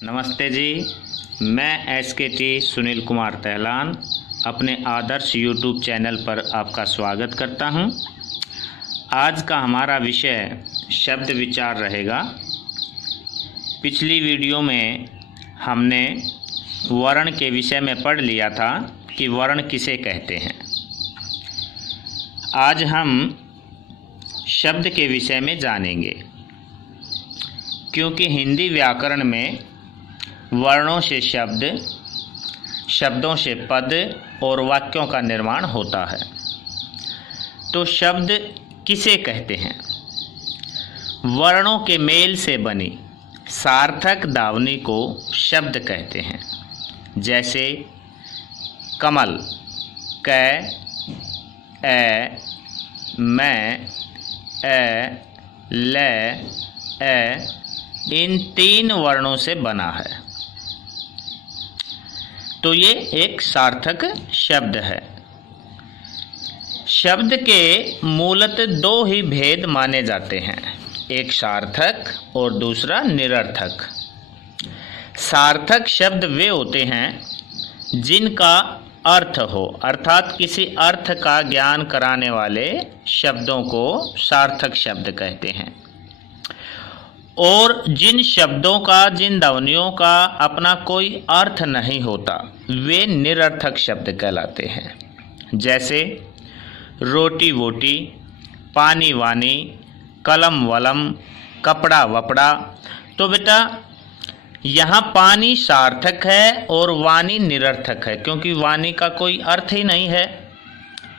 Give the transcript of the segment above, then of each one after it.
नमस्ते जी, मैं SKT सुनील कुमार तहलान अपने आदर्श YouTube चैनल पर आपका स्वागत करता हूं। आज का हमारा विषय शब्द विचार रहेगा। पिछली वीडियो में हमने वर्ण के विषय में पढ़ लिया था कि वर्ण किसे कहते हैं। आज हम शब्द के विषय में जानेंगे, क्योंकि हिंदी व्याकरण में वर्णों से शब्द, शब्दों से पद और वाक्यों का निर्माण होता है। तो शब्द किसे कहते हैं? वर्णों के मेल से बनी सार्थक दावनी को शब्द कहते हैं। जैसे कमल, क, ए, मैं, ए, ले, ए इन 3 वर्णों से बना है, तो ये एक सार्थक शब्द है। शब्द के मूलतः 2 ही भेद माने जाते हैं, एक सार्थक और दूसरा निरर्थक। सार्थक शब्द वे होते हैं जिनका अर्थ हो, अर्थात किसी अर्थ का ज्ञान कराने वाले शब्दों को सार्थक शब्द कहते हैं। और जिन शब्दों का, जिन ध्वनियों का अपना कोई अर्थ नहीं होता, वे निरर्थक शब्द कहलाते हैं। जैसे रोटी वोटी, पानी वानी, कलम वलम, कपड़ा वपड़ा। तो बेटा यहाँ पानी सार्थक है और वानी निरर्थक है, क्योंकि वानी का कोई अर्थ ही नहीं है।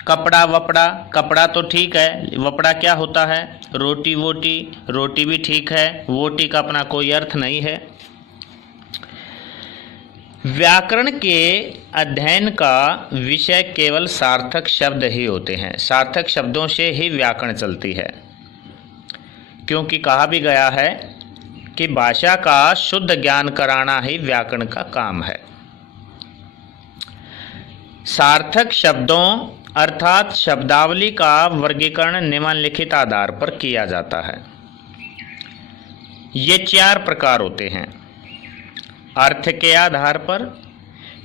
कपड़ा वपड़ा, कपड़ा तो ठीक है, वपड़ा क्या होता है? रोटी वोटी, रोटी भी ठीक है, वोटी का अपना कोई अर्थ नहीं है। व्याकरण के अध्ययन का विषय केवल सार्थक शब्द ही होते हैं। सार्थक शब्दों से ही व्याकरण चलती है, क्योंकि कहा भी गया है कि भाषा का शुद्ध ज्ञान कराना ही व्याकरण का काम है। सार्थक शब्दों अर्थात शब्दावली का वर्गीकरण निम्नलिखित आधार पर किया जाता है। ये 4 प्रकार होते हैं: अर्थ के आधार पर,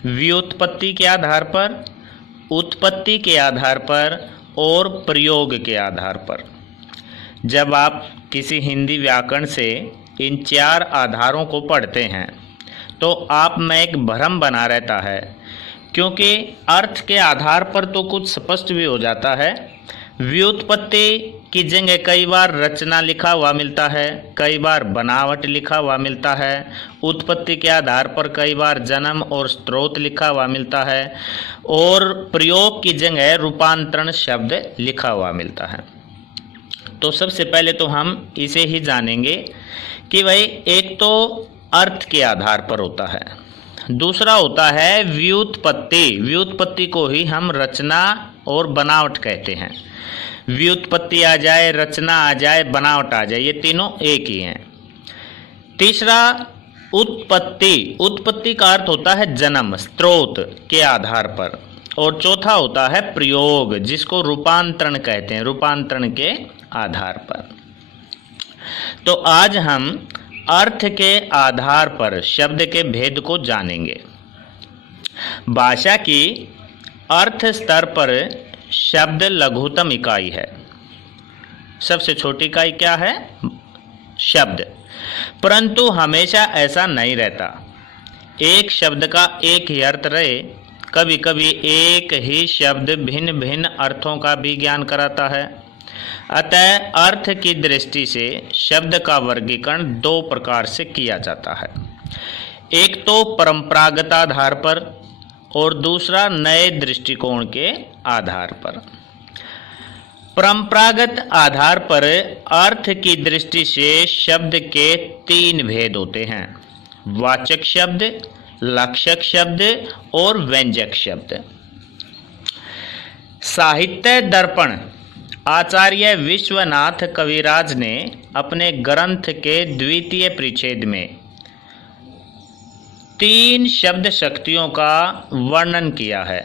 व्युत्पत्ति के आधार पर, उत्पत्ति के आधार पर और प्रयोग के आधार पर। जब आप किसी हिंदी व्याकरण से इन 4 आधारों को पढ़ते हैं तो आप में एक भ्रम बना रहता है, क्योंकि अर्थ के आधार पर तो कुछ स्पष्ट भी हो जाता है। व्युत्पत्ति की जगह कई बार रचना लिखा हुआ मिलता है, कई बार बनावट लिखा हुआ मिलता है। उत्पत्ति के आधार पर कई बार जन्म और स्रोत लिखा हुआ मिलता है, और प्रयोग की जगह रूपांतरण शब्द लिखा हुआ मिलता है। तो सबसे पहले तो हम इसे ही जानेंगे कि भाई एक तो अर्थ के आधार पर होता है, दूसरा होता है व्युत्पत्ति। व्युत्पत्ति को ही हम रचना और बनावट कहते हैं। व्युत्पत्ति आ जाए, रचना आ जाए, बनावट आ जाए, ये तीनों एक ही हैं। तीसरा उत्पत्ति। उत्पत्ति का अर्थ होता है जन्म, स्रोत के आधार पर। और चौथा होता है प्रयोग, जिसको रूपांतरण कहते हैं, रूपांतरण के आधार पर। तो आज हम अर्थ के आधार पर शब्द के भेद को जानेंगे। भाषा की अर्थ स्तर पर शब्द लघुतम इकाई है। सबसे छोटी इकाई क्या है? शब्द। परंतु हमेशा ऐसा नहीं रहता। एक शब्द का एक ही अर्थ रहे, कभी कभी एक ही शब्द भिन्न भिन्न अर्थों का भी ज्ञान कराता है। अतः अर्थ की दृष्टि से शब्द का वर्गीकरण 2 प्रकार से किया जाता है। एक तो परंपरागत आधार पर और दूसरा नए दृष्टिकोण के आधार पर। परंपरागत आधार पर अर्थ की दृष्टि से शब्द के 3 भेद होते हैं: वाचक शब्द, लक्षक शब्द और व्यंजक शब्द। साहित्य दर्पण आचार्य विश्वनाथ कविराज ने अपने ग्रंथ के 2य परिच्छेद में 3 शब्द शक्तियों का वर्णन किया है: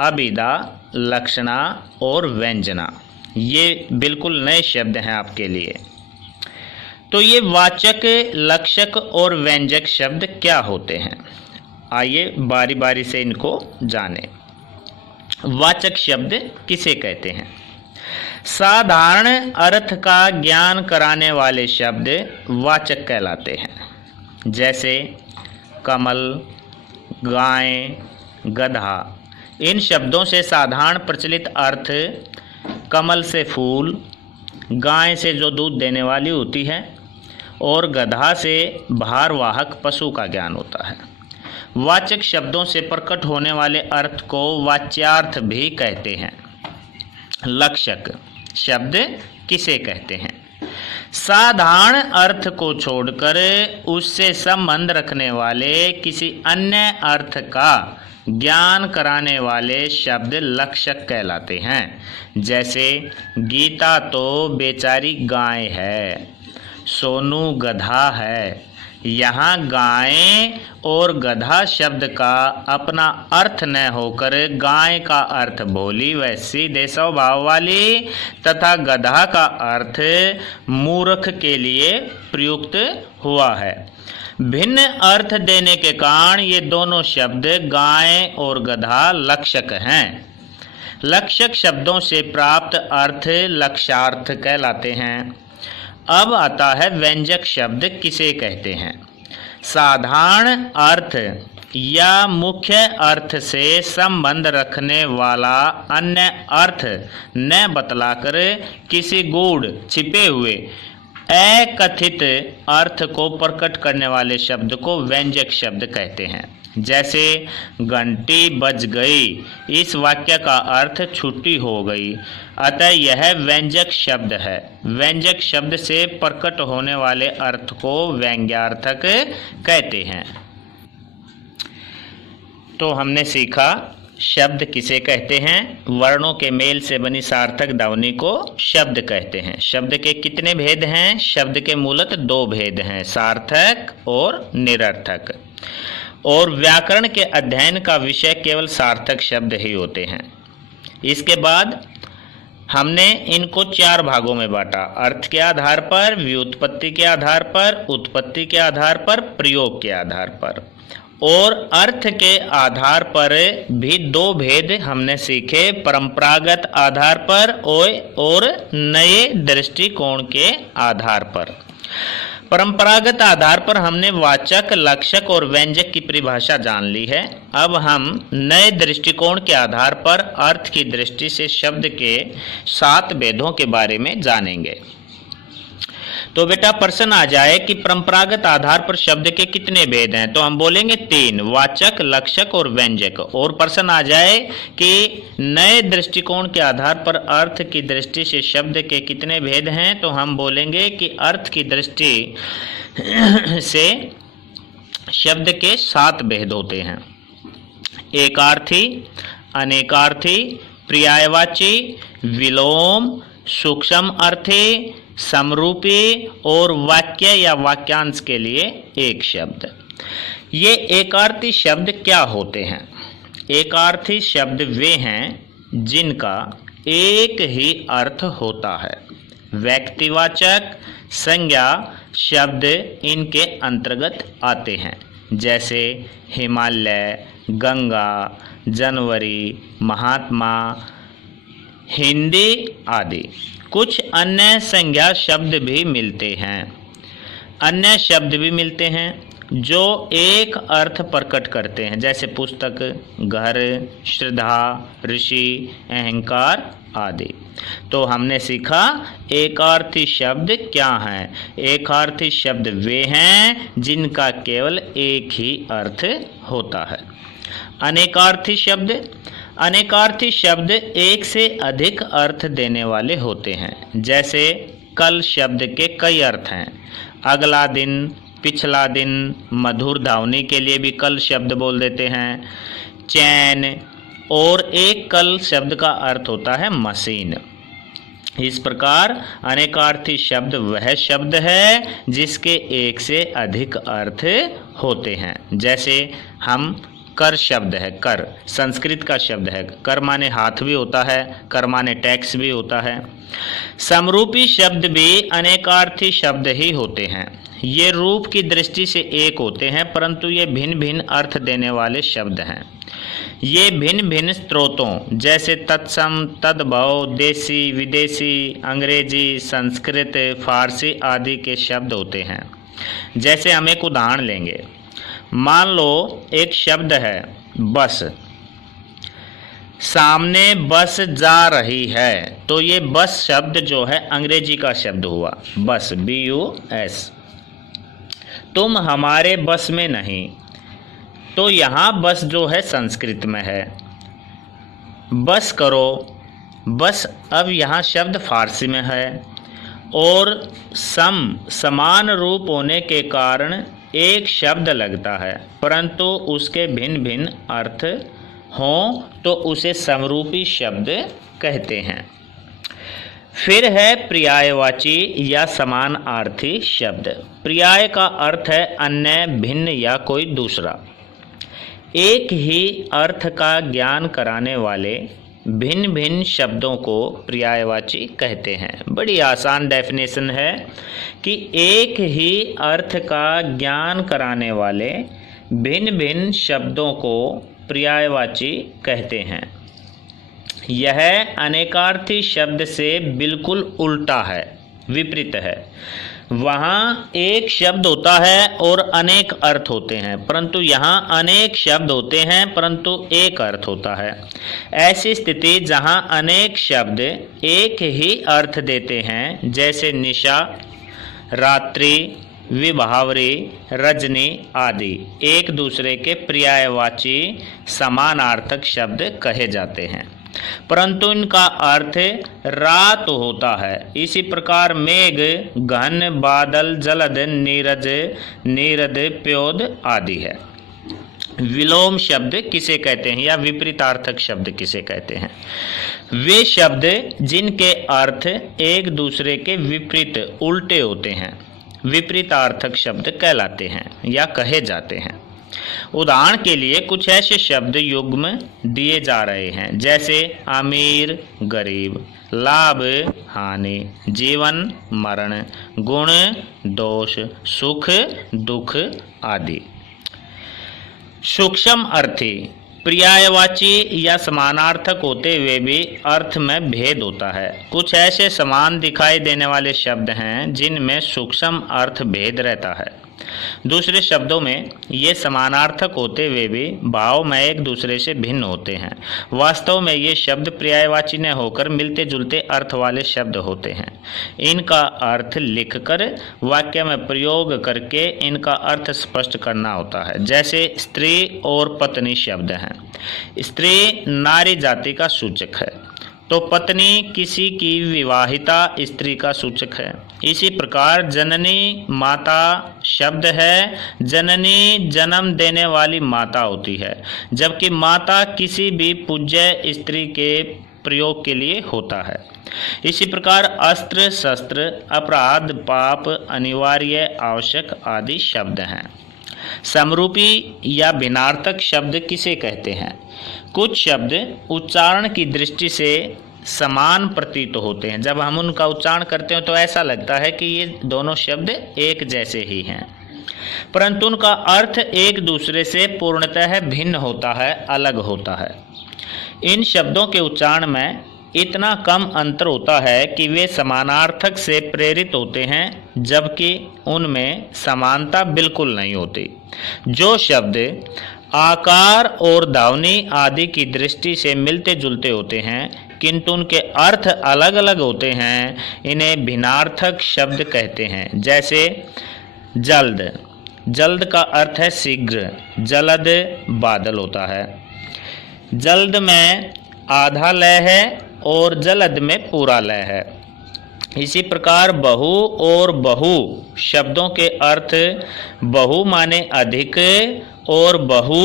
अभिधा, लक्षणा और व्यंजना। ये बिल्कुल नए शब्द हैं आपके लिए। तो ये वाचक, लक्षक और व्यंजक शब्द क्या होते हैं, आइए बारी बारी से इनको जानें। वाचक शब्द किसे कहते हैं? साधारण अर्थ का ज्ञान कराने वाले शब्द वाचक कहलाते हैं। जैसे कमल, गाय, गधा। इन शब्दों से साधारण प्रचलित अर्थ कमल से फूल, गाय से जो दूध देने वाली होती है और गधा से भारवाहक पशु का ज्ञान होता है। वाचक शब्दों से प्रकट होने वाले अर्थ को वाच्यार्थ भी कहते हैं। लक्षक शब्द किसे कहते हैं? साधारण अर्थ को छोड़कर उससे संबंध रखने वाले किसी अन्य अर्थ का ज्ञान कराने वाले शब्द लक्षक कहलाते हैं। जैसे गीता तो बेचारी गाय है, सोनू गधा है। यहाँ गाय और गधा शब्द का अपना अर्थ न होकर गाय का अर्थ भोली व सीधे स्वभाव वाली तथा गधा का अर्थ मूर्ख के लिए प्रयुक्त हुआ है। भिन्न अर्थ देने के कारण ये दोनों शब्द गाय और गधा लक्षक हैं। लक्षक शब्दों से प्राप्त अर्थ लक्षार्थ कहलाते हैं। अब आता है व्यंजक शब्द किसे कहते हैं? साधारण अर्थ या मुख्य अर्थ से संबंध रखने वाला अन्य अर्थ न बतलाकर किसी गूढ़, छिपे हुए, अकथित अर्थ को प्रकट करने वाले शब्द को व्यंजक शब्द कहते हैं। जैसे घंटी बज गई, इस वाक्य का अर्थ छुट्टी हो गई, अतः यह व्यंजक शब्द है। व्यंजक शब्द से प्रकट होने वाले अर्थ को व्यंग्यार्थक कहते हैं। तो हमने सीखा शब्द किसे कहते हैं। वर्णों के मेल से बनी सार्थक ध्वनि को शब्द कहते हैं। शब्द के कितने भेद हैं? शब्द के मूलतः दो भेद हैं, सार्थक और निरर्थक। और व्याकरण के अध्ययन का विषय केवल सार्थक शब्द ही होते हैं। इसके बाद हमने इनको चार भागों में बांटा, अर्थ के आधार पर, व्युत्पत्ति के आधार पर, उत्पत्ति के आधार पर, प्रयोग के आधार पर। और अर्थ के आधार पर भी दो भेद हमने सीखे, परंपरागत आधार पर और नए दृष्टिकोण के आधार पर। परंपरागत आधार पर हमने वाचक, लक्षक और व्यंजक की परिभाषा जान ली है। अब हम नए दृष्टिकोण के आधार पर अर्थ की दृष्टि से शब्द के 7 भेदों के बारे में जानेंगे। तो बेटा प्रश्न आ जाए कि परंपरागत आधार पर शब्द के कितने भेद हैं, तो हम बोलेंगे 3, वाचक, लक्षक और व्यंजक। और प्रश्न आ जाए कि नए दृष्टिकोण के आधार पर अर्थ की दृष्टि से शब्द के कितने भेद हैं, तो हम बोलेंगे कि अर्थ की दृष्टि से शब्द के 7 भेद होते हैं। एकार्थी, अनेकार्थी, पर्यायवाची, विलोम, सूक्ष्म अर्थी, समरूपी और वाक्य या वाक्यांश के लिए एक शब्द। ये एकार्थी शब्द क्या होते हैं? एकार्थी शब्द वे हैं जिनका एक ही अर्थ होता है। व्यक्तिवाचक, संज्ञा शब्द इनके अंतर्गत आते हैं। जैसे हिमालय, गंगा, जनवरी, महात्मा, हिंदी आदि। कुछ अन्य संज्ञा शब्द भी मिलते हैं। अन्य शब्द भी मिलते हैं जो एक अर्थ प्रकट करते हैं, जैसे पुस्तक, घर, श्रद्धा, ऋषि, अहंकार आदि। तो हमने सीखा एकार्थी शब्द क्या हैं। एकार्थी शब्द वे हैं जिनका केवल एक ही अर्थ होता है। अनेकार्थी शब्द, अनेकार्थी शब्द एक से अधिक अर्थ देने वाले होते हैं। जैसे कल शब्द के कई अर्थ हैं। अगला दिन, पिछला दिन, मधुर ध्वनि के लिए भी कल शब्द बोल देते हैं। चैन, और एक कल शब्द का अर्थ होता है मशीन। इस प्रकार अनेकार्थी शब्द वह शब्द है जिसके एक से अधिक अर्थ होते हैं। जैसे हम कर शब्द है। कर संस्कृत का शब्द है। कर माने हाथ भी होता है, कर माने टैक्स भी होता है। समरूपी शब्द भी अनेकार्थी शब्द ही होते हैं। ये रूप की दृष्टि से एक होते हैं, परंतु ये भिन्न भिन्न अर्थ देने वाले शब्द हैं। ये भिन्न भिन्न स्रोतों जैसे तत्सम, तद्भव, देसी, विदेशी, अंग्रेजी, संस्कृत, फारसी आदि के शब्द होते हैं। जैसे हम एक उदाहरण लेंगे। मान लो एक शब्द है बस, सामने बस जा रही है, तो ये बस शब्द जो है अंग्रेजी का शब्द हुआ, बस, BUS। तुम हमारे बस में नहीं, तो यहाँ बस जो है संस्कृत में है। बस करो, बस अब यहाँ शब्द फारसी में है। और समान रूप होने के कारण एक शब्द लगता है, परंतु उसके भिन्न भिन्न अर्थ हों तो उसे समरूपी शब्द कहते हैं। फिर है पर्यायवाची या समानार्थी शब्द। पर्याय का अर्थ है अन्य, भिन्न या कोई दूसरा। एक ही अर्थ का ज्ञान कराने वाले भिन्न भिन्न शब्दों को पर्यायवाची कहते हैं। बड़ी आसान डेफिनेशन है कि एक ही अर्थ का ज्ञान कराने वाले भिन्न भिन्न शब्दों को पर्यायवाची कहते हैं। यह अनेकार्थी शब्द से बिल्कुल उल्टा है, विपरीत है। वहाँ एक शब्द होता है और अनेक अर्थ होते हैं, परंतु यहाँ अनेक शब्द होते हैं परंतु एक अर्थ होता है। ऐसी स्थिति जहाँ अनेक शब्द एक ही अर्थ देते हैं, जैसे निशा, रात्रि, विभावरी, रजनी आदि, एक दूसरे के पर्यायवाची समानार्थक शब्द कहे जाते हैं, परंतु इनका अर्थ रात होता है। इसी प्रकार मेघ, घन, बादल, जलद, नीरज, नीरद, प्योद आदि है। विलोम शब्द किसे कहते हैं या विपरीतार्थक शब्द किसे कहते हैं? वे शब्द जिनके अर्थ एक दूसरे के विपरीत, उल्टे होते हैं, विपरीतार्थक शब्द कहलाते हैं या कहे जाते हैं। उदाहरण के लिए कुछ ऐसे शब्द युग्म दिए जा रहे हैं, जैसे अमीर, गरीब, लाभ, हानि, जीवन, मरण, गुण, दोष, सुख, दुख आदि। सूक्ष्म अर्थी पर्यायवाची या समानार्थक होते हुए भी अर्थ में भेद होता है। कुछ ऐसे समान दिखाई देने वाले शब्द हैं जिनमें सूक्ष्म अर्थ भेद रहता है। दूसरे शब्दों में ये समानार्थक होते हुए भी भाव में एक दूसरे से भिन्न होते हैं। वास्तव में ये शब्द पर्यायवाची न होकर मिलते जुलते अर्थ वाले शब्द होते हैं। इनका अर्थ लिखकर वाक्य में प्रयोग करके इनका अर्थ स्पष्ट करना होता है। जैसे स्त्री और पत्नी शब्द हैं। स्त्री नारी जाति का सूचक है, तो पत्नी किसी की विवाहिता स्त्री का सूचक है। इसी प्रकार जननी माता शब्द है। जननी जन्म देने वाली माता होती है, जबकि माता किसी भी पूज्य स्त्री के प्रयोग के लिए होता है। इसी प्रकार अस्त्र, शस्त्र, अपराध, पाप, अनिवार्य, आवश्यक आदि शब्द हैं। समरूपी या भिन्नार्थक शब्द किसे कहते हैं? कुछ शब्द उच्चारण की दृष्टि से समान प्रतीत होते हैं। जब हम उनका उच्चारण करते हैं तो ऐसा लगता है कि ये दोनों शब्द एक जैसे ही हैं, परंतु उनका अर्थ एक दूसरे से पूर्णतः भिन्न होता है, अलग होता है। इन शब्दों के उच्चारण में इतना कम अंतर होता है कि वे समानार्थक से प्रेरित होते हैं, जबकि उनमें समानता बिल्कुल नहीं होती। जो शब्द आकार और ध्वनि आदि की दृष्टि से मिलते जुलते होते हैं किंतु उनके अर्थ अलग अलग होते हैं, इन्हें भिन्नार्थक शब्द कहते हैं। जैसे जल्द, जल्द का अर्थ है शीघ्र, जलद बादल होता है। जल्द में आधा लय है और जलद में पूरा लय है। इसी प्रकार बहु और बहु शब्दों के अर्थ बहु माने अधिक और बहु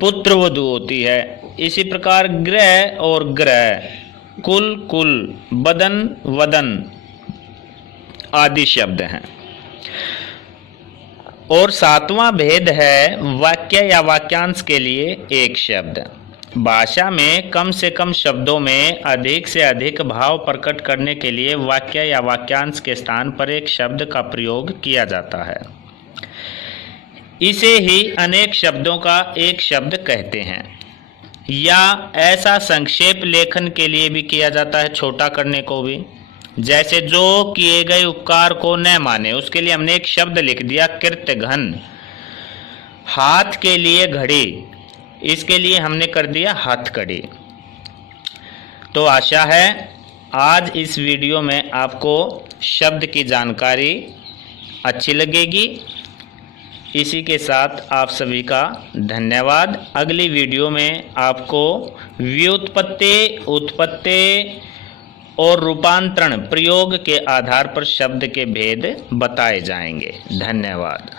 पुत्रवधू होती है। इसी प्रकार ग्रह और ग्रह, कुल कुल, बदन वदन आदि शब्द हैं। और सातवां भेद है वाक्य या वाक्यांश के लिए एक शब्द। भाषा में कम से कम शब्दों में अधिक से अधिक भाव प्रकट करने के लिए वाक्य या वाक्यांश के स्थान पर एक शब्द का प्रयोग किया जाता है। इसे ही अनेक शब्दों का एक शब्द कहते हैं, या ऐसा संक्षेप लेखन के लिए भी किया जाता है, छोटा करने को भी। जैसे जो किए गए उपकार को न माने, उसके लिए हमने एक शब्द लिख दिया कृत्य घन। हाथ के लिए घड़ी, इसके लिए हमने कर दिया हथकड़ी। तो आशा है आज इस वीडियो में आपको शब्द की जानकारी अच्छी लगेगी। इसी के साथ आप सभी का धन्यवाद। अगली वीडियो में आपको व्युत्पत्ति, उत्पत्ति और रूपांतरण प्रयोग के आधार पर शब्द के भेद बताए जाएंगे। धन्यवाद।